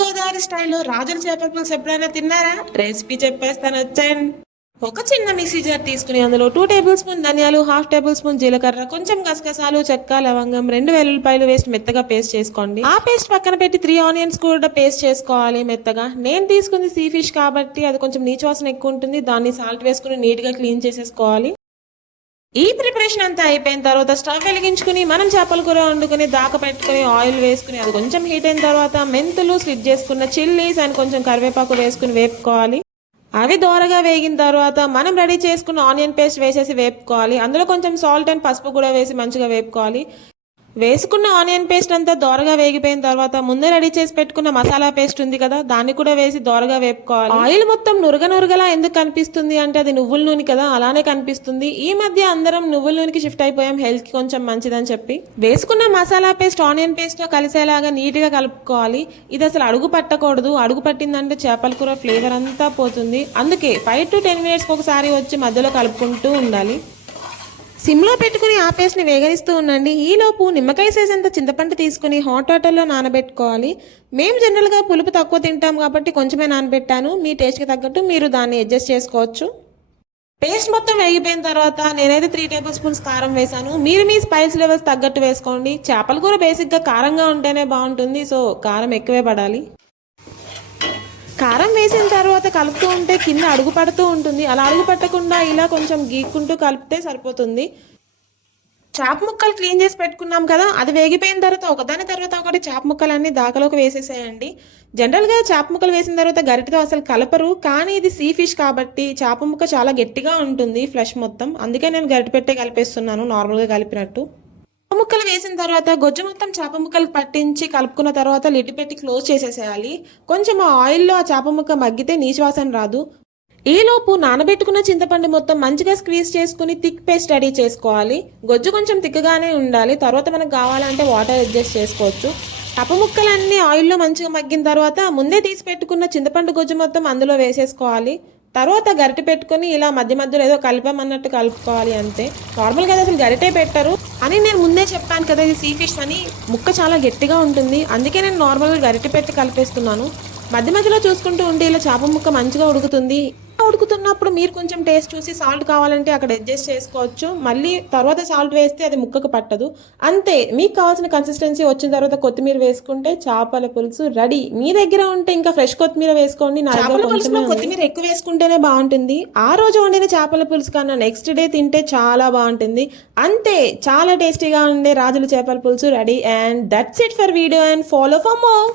గోదావరి స్టైల్లో రాజుల చేపల పులుసు ఎప్పుడైనా తిన్నారా? రెసిపీ చెప్పేస్తాను, వచ్చేయండి. ఒక చిన్న మిక్సీ జార్ తీసుకుని అందులో 2 టేబుల్ స్పూన్ ధనియాలు, 1/2 టేబుల్ స్పూన్ జీలకర్ర, కొంచెం గసగసాలు, చెక్క, లవంగం, 2 వెల్లుల్లిపాయలు వేస్ట్ మెత్తగా పేస్ట్ చేసుకోండి. ఆ పేస్ట్ పక్కన పెట్టి 3 ఆనియన్స్ కూడా పేస్ట్ చేసుకోవాలి మెత్తగా. నేను తీసుకుంది సీ ఫిష్ కాబట్టి అది కొంచెం నీచు వాసన ఎక్కువ ఉంటుంది. దాన్ని సాల్ట్ వేసుకుని నీట్ గా క్లీన్ చేసేసుకోవాలి. ఈ ప్రిపరేషన్ అంతా అయిపోయిన తర్వాత స్టవ్ వెలిగించుకుని మనం చేపల కూర వండుకుని దాక పెట్టుకుని ఆయిల్ వేసుకుని అది కొంచెం హీట్ అయిన తర్వాత మెంతులు, స్లిట్ చేసుకున్న చిల్లీస్ అండ్ కొంచెం కరివేపాకు వేసుకుని వేపుకోవాలి. అవి దోరగా వేగిన తర్వాత మనం రెడీ చేసుకున్న ఆనియన్ పేస్ట్ వేసేసి వేపుకోవాలి. అందులో కొంచెం సాల్ట్ అండ్ పసుపు కూడా వేసి మంచిగా వేపుకోవాలి. వేసుకున్న ఆనియన్ పేస్ట్ అంతా దోరగా వేగిపోయిన తర్వాత ముందే రెడీ చేసి పెట్టుకున్న మసాలా పేస్ట్ ఉంది కదా, దాన్ని కూడా వేసి దోరగా వేపుకోవాలి. ఆయిల్ మొత్తం నురగలా ఎందుకు కనిపిస్తుంది అంటే అది నువ్వుల నూనె కదా, అలానే కనిపిస్తుంది. ఈ మధ్య అందరం నువ్వుల నూనెకి షిఫ్ట్ అయిపోయాం, హెల్త్ కి కొంచెం మంచిదని చెప్పి. వేసుకున్న మసాలా పేస్ట్ ఆనియన్ పేస్ట్ తో కలిసేలాగా నీట్ గా కలుపుకోవాలి. ఇది అసలు అడుగు పట్టకూడదు. అడుగు పట్టిందంటే చేపల కూర ఫ్లేవర్ అంతా పోతుంది. అందుకే 5 to 10 minutes ఒకసారి వచ్చి మధ్యలో కలుపుకుంటూ ఉండాలి. సిమ్లో పెట్టుకుని ఆ పేస్ట్ని వేగరిస్తూ ఉండండి. ఈలోపు నిమ్మకాయ సైజ్ అంత చింతపండు తీసుకుని హాట్ వాటర్లో నానబెట్టుకోవాలి. మేము జనరల్గా పులుపు తక్కువ తింటాం కాబట్టి కొంచెమే నానబెట్టాను. మీ టేస్ట్కి తగ్గట్టు మీరు దాన్ని అడ్జస్ట్ చేసుకోవచ్చు. పేస్ట్ మొత్తం వేగిపోయిన తర్వాత నేనైతే 3 టేబుల్ స్పూన్స్ కారం వేసాను. మీరు మీ స్పైస్ లెవెల్స్ తగ్గట్టు వేసుకోండి. చేపల కూర బేసిక్గా కారంగా ఉంటేనే బాగుంటుంది, సో కారం ఎక్కువే పడాలి. కారం వేసిన తర్వాత కలుపుతూ ఉంటే కింద అడుగు పడుతూ ఉంటుంది. అలా అడుగు పట్టకుండా ఇలా కొంచెం గీక్కుంటూ కలిపితే సరిపోతుంది. చేప ముక్కలు క్లీన్ చేసి పెట్టుకున్నాం కదా, అది వేగిపోయిన తర్వాత ఒకదాని తర్వాత ఒకటి చేప ముక్కలన్నీ దాకలోకి వేసేసేయండి. జనరల్గా చేప ముక్కలు వేసిన తర్వాత గరిటతో అసలు కలపరు, కానీ ఇది సీ ఫిష్ కాబట్టి చేప ముక్క చాలా గట్టిగా ఉంటుంది ఫ్లెష్ మొత్తం. అందుకే నేను గరిట పెట్టే కలిపేస్తున్నాను నార్మల్గా కలిపినట్టు. ముక్కలు వేసిన తర్వాత గొజ్జు మొత్తం చేప ముక్కలు పట్టించి కలుపుకున్న తర్వాత లిడ్ పెట్టి క్లోజ్ చేసేసేయాలి. కొంచెం ఆయిల్లో ఆ చేప ముక్క మగ్గితే నీచు వాసన రాదు. ఈలోపు నానబెట్టుకున్న చింతపండు మొత్తం మంచిగా స్క్వీజ్ చేసుకుని థిక్ పేస్ట్ రెడీ చేసుకోవాలి. గొజ్జు కొంచెం థిక్గానే ఉండాలి. తర్వాత మనకు కావాలంటే వాటర్ అడ్జస్ట్ చేసుకోవచ్చు. చేప ముక్కలన్నీ ఆయిల్లో మంచిగా మగ్గిన తర్వాత ముందే తీసి పెట్టుకున్న చింతపండు గొజ్జు మొత్తం అందులో వేసేసుకోవాలి. తర్వాత గరిటె పెట్టుకుని ఇలా మధ్య మధ్యలో ఏదో కలిపామన్నట్టు కలుపుకోవాలి అంతే. నార్మల్గా అసలు గరిటే పెట్టరు అని నేను ముందే చెప్పాను కదా, ఇది సీ ఫిష్ అని. ముక్క చాలా గట్టిగా ఉంటుంది, అందుకే నేను నార్మల్గా గరిటె పెట్టి కలిపేస్తున్నాను. మధ్య మధ్యలో చూసుకుంటూ ఉంటే ఇలా చేప ముక్క మంచిగా ఉడుకుతుంది. ఉడుకుతున్నప్పుడు మీరు కొంచెం టేస్ట్ చూసి సాల్ట్ కావాలంటే అక్కడ అడ్జస్ట్ చేసుకోవచ్చు. మళ్ళీ తర్వాత సాల్ట్ వేస్తే అది ముక్కకు పట్టదు. అంతే, మీకు కావాల్సిన కన్సిస్టెన్సీ వచ్చిన తర్వాత కొత్తిమీర వేసుకుంటే చేపల పులుసు రెడీ. మీ దగ్గర ఉంటే ఇంకా ఫ్రెష్ కొత్తిమీర వేసుకోండి. నా దగ్గర కొత్తిమీర ఎక్కువ వేసుకుంటేనే బాగుంటుంది. ఆ రోజు వండిన చేపల పులుసు కన్నా నెక్స్ట్ డే తింటే చాలా బాగుంటుంది. అంతే, చాలా టేస్టీగా ఉండే రాజుల చేపల పులుసు ready. And that's it for video, and follow for more.